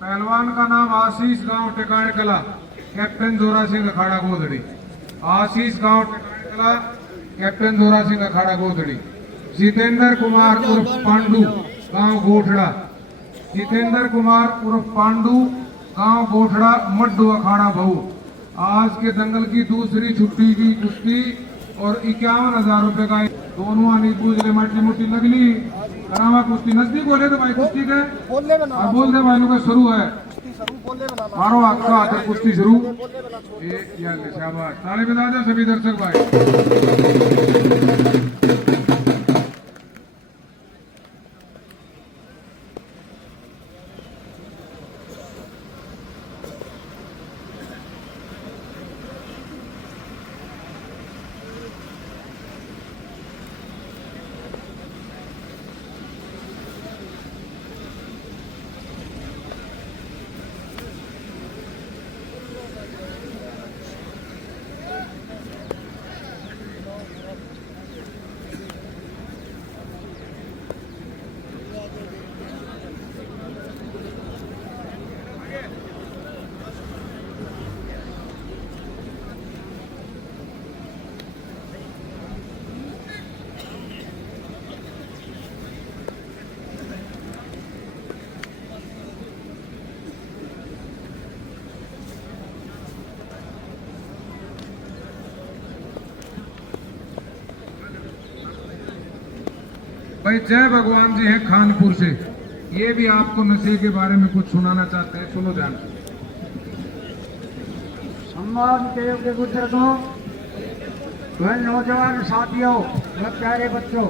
पहलवान का नाम आशीष, गांव टिकाण कला, कैप्टन जोरा सिंह अखाड़ा गोधड़ी। आशीष, गांव टिकाण कला, कैप्टन जोरा सिंह अखाड़ा गोधड़ी। जितेंद्र कुमार उर्फ पांडू, गांव गोठड़ा। जितेंद्र कुमार उर्फ पांडू, गांव गोठड़ा, मड्डू अखाड़ा भऊ। आज के दंगल की दूसरी छुट्टी की कुश्ती और 51,000 रुपए का दोनों अनिपुर जिले माटी मुट्ठी लगली करावा कुश्ती नजदीक बोले तो भाई कुश्ती के बोल दे भाई लोग शुरू है मारो आपका हाथ कुश्ती शुरू। ये शाबाश, ताली बजा दो सभी दर्शक भाई। भाई जय भगवान जी हैं खानपुर से, ये भी आपको नशे के बारे में कुछ सुनाना चाहते हैं, सुनो ध्यान से। सम्मान के योग्य बुजुर्गों, वह नौजवान साथियों, वह प्यारे बच्चों,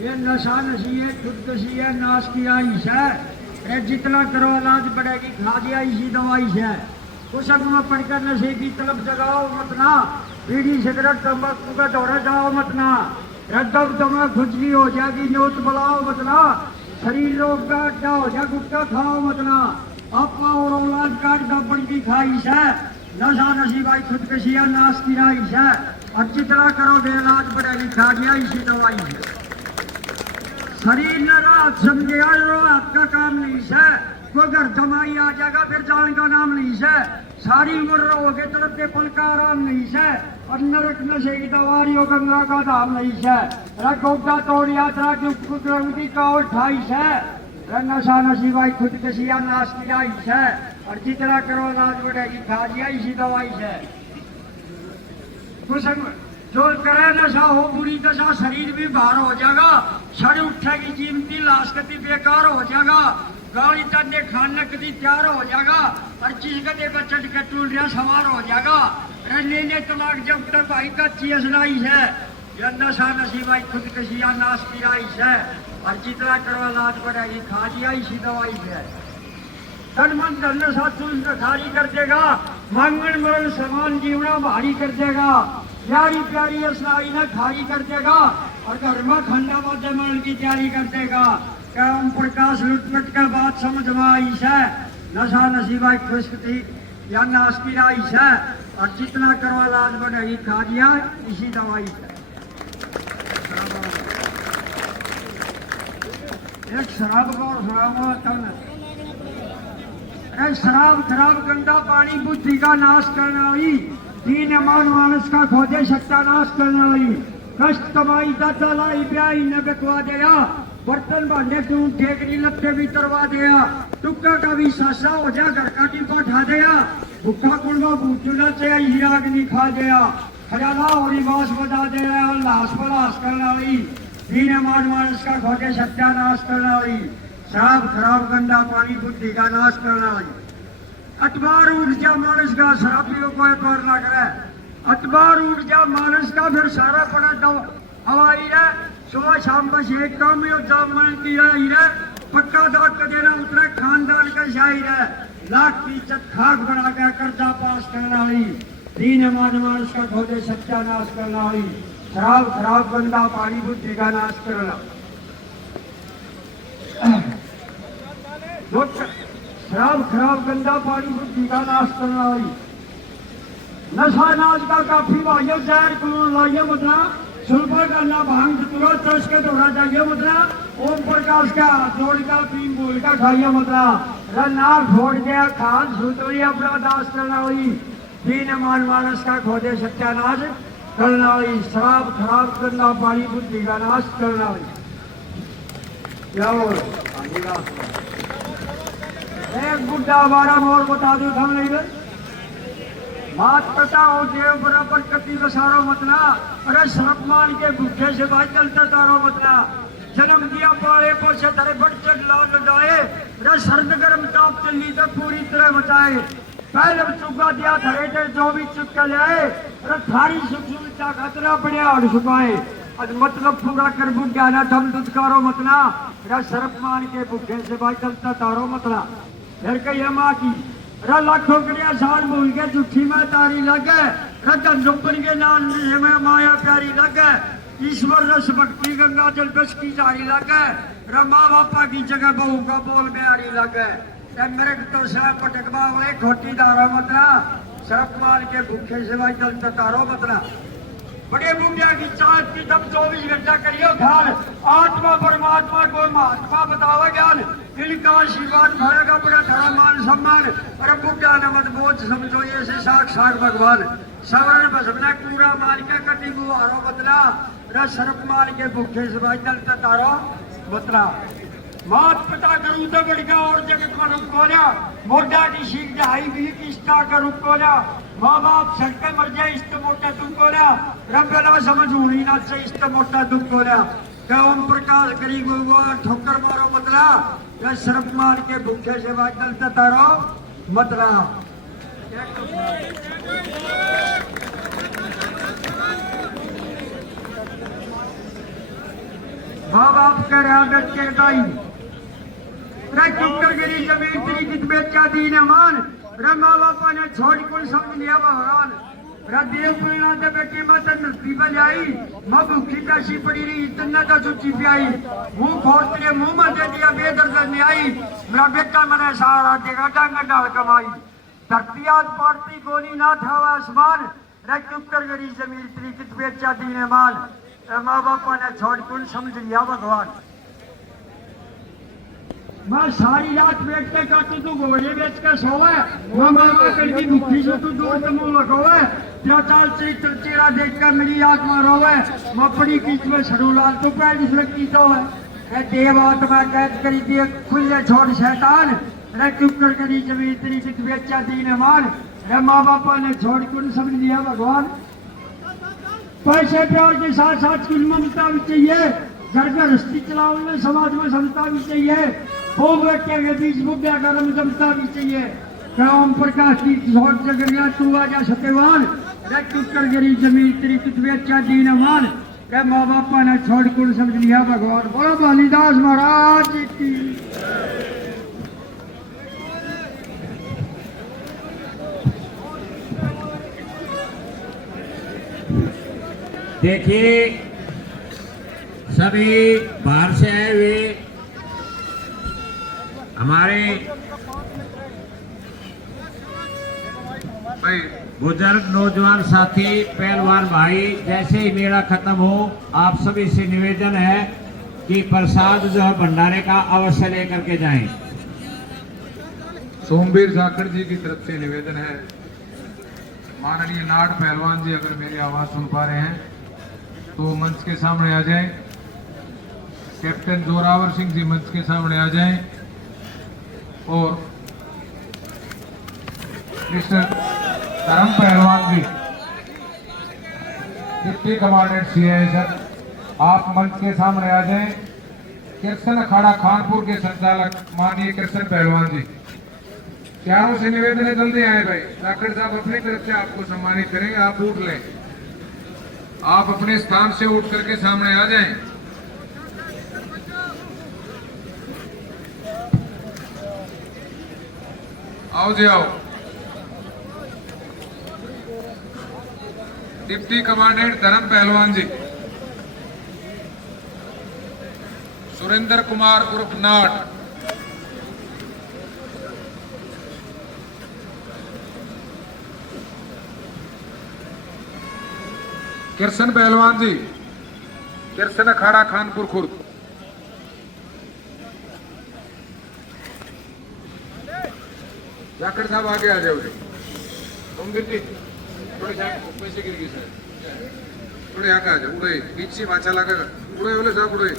ये नशा नशी है, खुदकशी है, नाश की आइश है। जितना करो इलाज बढ़ेगी, खाजिया इसी दवाई है। कुशक में पढ़कर नशे की तलब जगाओ मत ना, बीड़ी सिगरेट तंबाकू का दौरा जाओ मत ना। रद्दब दमा खुजली हो जाएगी, नोट बुलाओ मत ना। शरीर रोग का अड्डा हो जाए, गुटखा खाओ मत ना। आपका और औलाद का गब्बन की ख्वाहिश है। नशा नशी भाई खुदकशिया नाश की राइश है। और जितना करोगे इलाज बढ़ेगी, खाजिया इसी दवाई है। शरीर न रात समझे रात का काम नहीं है। कोई घर जमाई आ जाएगा, फिर जान का नाम नहीं है। सारी उम्र रहोगे तड़पते पल का आराम नहीं है। और नरक नशे की दवारियों गंगा का धाम नहीं है। रखोगा तोड़ यात्रा की प्रकृति का और ठाइश है। नशा नशी भाई खुदकशिया नाश की राइश है। और जितना करो इलाज बढ़ेगी, खाजिया इसी दवाई है। जो करे नशा हो बुरी दशा, शरीर भी बाहर हो जाएगा। सड़ उठेगी कीमती लाश कति बेकार हो जाएगा। गाड़ी तंदे खाना कति तैयार हो जाएगा। और चीज गदे पर चढ़ के टूल रहा सवार हो जाएगा। लेने तलाक जब तक भाई का चीज लाई है। यह नशा नशी भाई खुदकशिया नाश की राइश है। और जितना करो इलाज बढ़ेगी, खाजिया इसी दवाई है। तन मन धन नशा चूल खारी कर देगा। मांगन मरण समान जीवना भारी कर देगा। प्यारी प्यारी असनाई न खारी कर देगा। और घर में खंडा वाद्य मरण की तैयारी कर देगा। काम प्रकाश लुटपट का बात समझ में आईश है। नशा नशी भाई खुशकती या नाश की राइश है। और जितना करो इलाज बढ़ेगी, खाजिया इसी दवाई है। एक शराब का और सुनाऊंगा तन। अरे शराब खराब गंदा पानी बुद्धि का नाश करने वाली। दीन मान मानस का खोजे सत्यानाश करने वाली। कष्ट कमाई दादा लाई ब्याई न बिकवा दिया। बर्तन भांडे तू ठेकरी लत्ते भी तरवा दिया। टुक्का का भी सासा हो जा, घर का टीपा ठा दिया। भूखा कुड़वा भूचुना से हिराग नहीं खा दिया। खजाना और रिवास बजा दिया। और लाश पर लाश करने वाली। दीन मान मानस का खोजे सत्यानाश करने वाली। शराब खराब गंदा पानी बुद्धि का नाश करने वाली। अतबार उठ जा मानस का, शराबियों को एक और ना करे। अतबार उठ जा मानस का, फिर सारा पड़ा हवाई है। सुबह शाम बस एक काम में जामन की है। पक्का दाग का देना उतरा खानदान का शायर है। लाख की इज्जत खाक बना कर कर्जा पास करने वाली। दीन मानस का खोजे सत्यानाश करने वाली। शराब खराब गंदा पानी बुद्धि का नाश करना। शराब खराब गंदा पानी बुद्धि का नाश करने वाली। नशा नाच का काफी भाइयों जहर कौन लाइए मुद्रा। सुल्फा करना भांग तुरा चर्च के दौरा जाइए मुद्रा। ओम प्रकाश का जोड़ का तीन बोल का खाइया मतलब नाक फोड़ गया खान सुतरी अपना दास करना हुई तीन मान मानस का खोदे सत्यानाश करना हुई शराब खराब करना पानी बुद्धि का नाश करना हुई क्या बोल एक बुढ़ा बारह मोर बता दो हम नहीं गए बात पता हो देव बराबर कति बसारो मतला अरे शरपमान के भूखे से भाई चलता तारो मतला जन्म दिया पाले पोसे धरे बढ़ चढ़ लाओ लगाए रे सर्द गर्म ताप चली तो पूरी तरह बचाए पहले चुका दिया धरे थे जो भी चुका लाए अरे थारी सुख सुविधा खतरा पड़े और छुपाए आज मतलब पूरा कर बुढ़ा ना थम दुदकारो मतला रे शरपमान के भूखे से भाई चलता तारो मतला फिर कही माँ की रा लाखों करिया साल बोल के झूठी में तारी लगे रतन रुपन के नाम में माया प्यारी लगे ईश्वर रस भक्ति गंगा जल बस की जारी लगे रमा बापा की जगह बहू का बोल प्यारी लगे मेरे तो सह पटकवा हुए खोटी दारो मतला शरपमान के भूखे से भाई चलता तारो मतला बड़े बुढ़िया की चाँद की तब 24 घंटा करियो ध्यान आत्मा परमात्मा को महात्मा बतावा ज्ञान इनका आशीर्वाद भरेगा बड़ा धरा मान सम्मान अरे बुढ़ा न मत बोझ समझो ये से साक्षात भगवान सवर्ण बसना पूरा मान के कटी गुहारो बदला रे शरपमान के भूखे से भाई चलता तारो बतला मात पिता करूँ तो बढ़िया और जगत में रुकोला मोटा की सीख ढाई भी किस्ता का रुकोला माँ बाप सड़के मर जाए इस मोटा दुखोला रब लवा समझ हुई ना से इस मोटा दुखोला क्या ओम प्रकाश करी गो ठोकर मारो मतला या शरपमान के भूखे से बात चलता तारो मतला माँ बाप के रहा बच्चे दाई गिरी जमीन तेरी कित बेचा दीन मान रे माँ बापा ने छोड़ को समझ लिया भगवान रे देव पुणा ते बेटी माता नस्ती पर जाई माँ भूखी प्यासी पड़ी रही इतना तो सूची प्याई मुंह खोल तेरे मुंह में दे दिया बेदर्द नहीं आई मेरा बेटा मैंने सहारा देगा डांग डाल कमाई धरती आज पड़ती गोली ना था आसमान रे गिरी जमीन तेरी कित बेचा दीन मान माँ बापा ने छोड़ को समझ लिया भगवान मैं सारी रात बैठते करती तू घोड़े बेच के सोवे मैं मामा करती भूखी से तू दूर से मुंह लगोवे तेरा चाल चरित्र तेरा देखकर मेरी आत्मा रोवे मैं पड़ी बीच में सरूलाल तो पैर जिस लगी तो है देव आत्मा कैद करी दिए खुले छोड़ शैतान रे चुप कर करी जमीन तेरी कित बेचा दीन मान रे माँ बापा ने छोड़ कर समझ लिया भगवान पैसे प्यार के साथ साथ कुछ ममता भी चाहिए घर घर हस्ती चलाओ में समाज में समता भी चाहिए भोग व्यक्ति के बीच बुद्धा कर्म जमता भी चाहिए ओम प्रकाश की छोट जगरिया तू आजा सत्यवान कर गरी जमीन तेरी कुछ बेचा दीन मान के माँ बापा ने छोड़ कर समझ लिया भगवान बोलो बालीदास महाराज की देखिए सभी बाहर से आए हुए हमारे बुजुर्ग नौजवान साथी पहलवान भाई जैसे ही मेला खत्म हो आप सभी से निवेदन है कि प्रसाद जो है भंडारे का अवश्य लेकर के जाएं। सोमवीर जाखड़ जी की तरफ से निवेदन है माननीय नाड पहलवान जी अगर मेरी आवाज सुन पा रहे हैं तो मंच के सामने आ जाएं। कैप्टन जोरावर सिंह जी मंच के सामने आ जाएं और मिस्टर धर्म पहलवान जी डिप्टी कमांडेंट सीआई सर आप मंच के सामने आ जाएं। कृष्ण अखाड़ा खानपुर के संचालक माननीय कृष्ण पहलवान जी चारों से निवेदन है जल्दी आए भाई। जाखड़ साहब अपनी तरफ से आपको सम्मानित करेंगे, आप उठ लें, आप अपने स्थान से उठ करके सामने आ जाएं। आओ जी आओ। डिप्टी कमांडेंट धर्म पहलवान जी, सुरेंद्र कुमार उर्फ नाट, कृष्ण पहलवान जी, कृष्ण अखाड़ा खानपुर खुर्द, जाखड़ साहब आगे आ जाओ जी। तुम गिर जी थोड़े पैसे गिर गई सर, थोड़े आगे आ जाओ। उड़े बीच से माचा लगेगा, उड़े बोले साहब उड़े।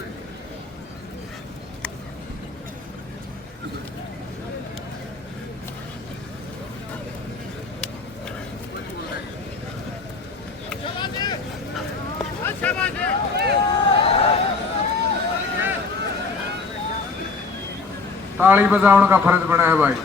ताली बजाने का फर्ज बना है भाई।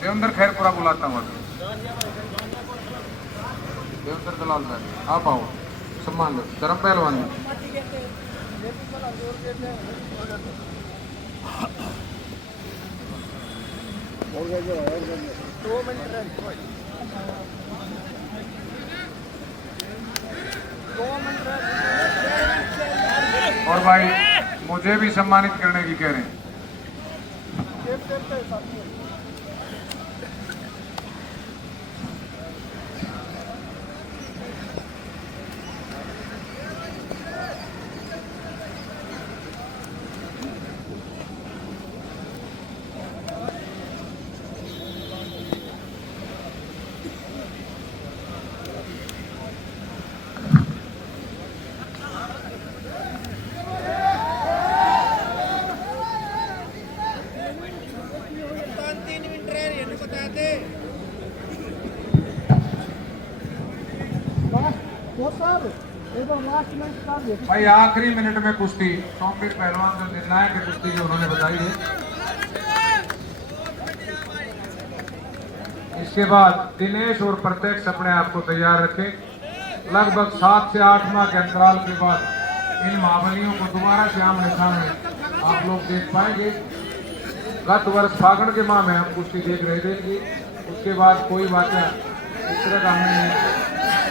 देवेंद्र खैरपुरा बुलाता हूँ, देवेंद्र दलाल साहब आप आओ, सम्मान लो। धर्म पहलवान और भाई मुझे भी सम्मानित करने की कह रहे हैं। भाई आखिरी मिनट में कुश्ती सोमवीर पहलवान जो निर्णायक है कुश्ती जो उन्होंने बताई है। इसके बाद दिनेश और प्रत्यक्ष अपने आप को तैयार रखें। लगभग 7 से 8 माह के अंतराल के बाद इन महाबलियों को दोबारा से आमने सामने आप लोग देख पाएंगे। गत वर्ष फागुन के माह में हम कुश्ती देख रहे थे, उसके बाद कोई वाकया इस तरह का हमने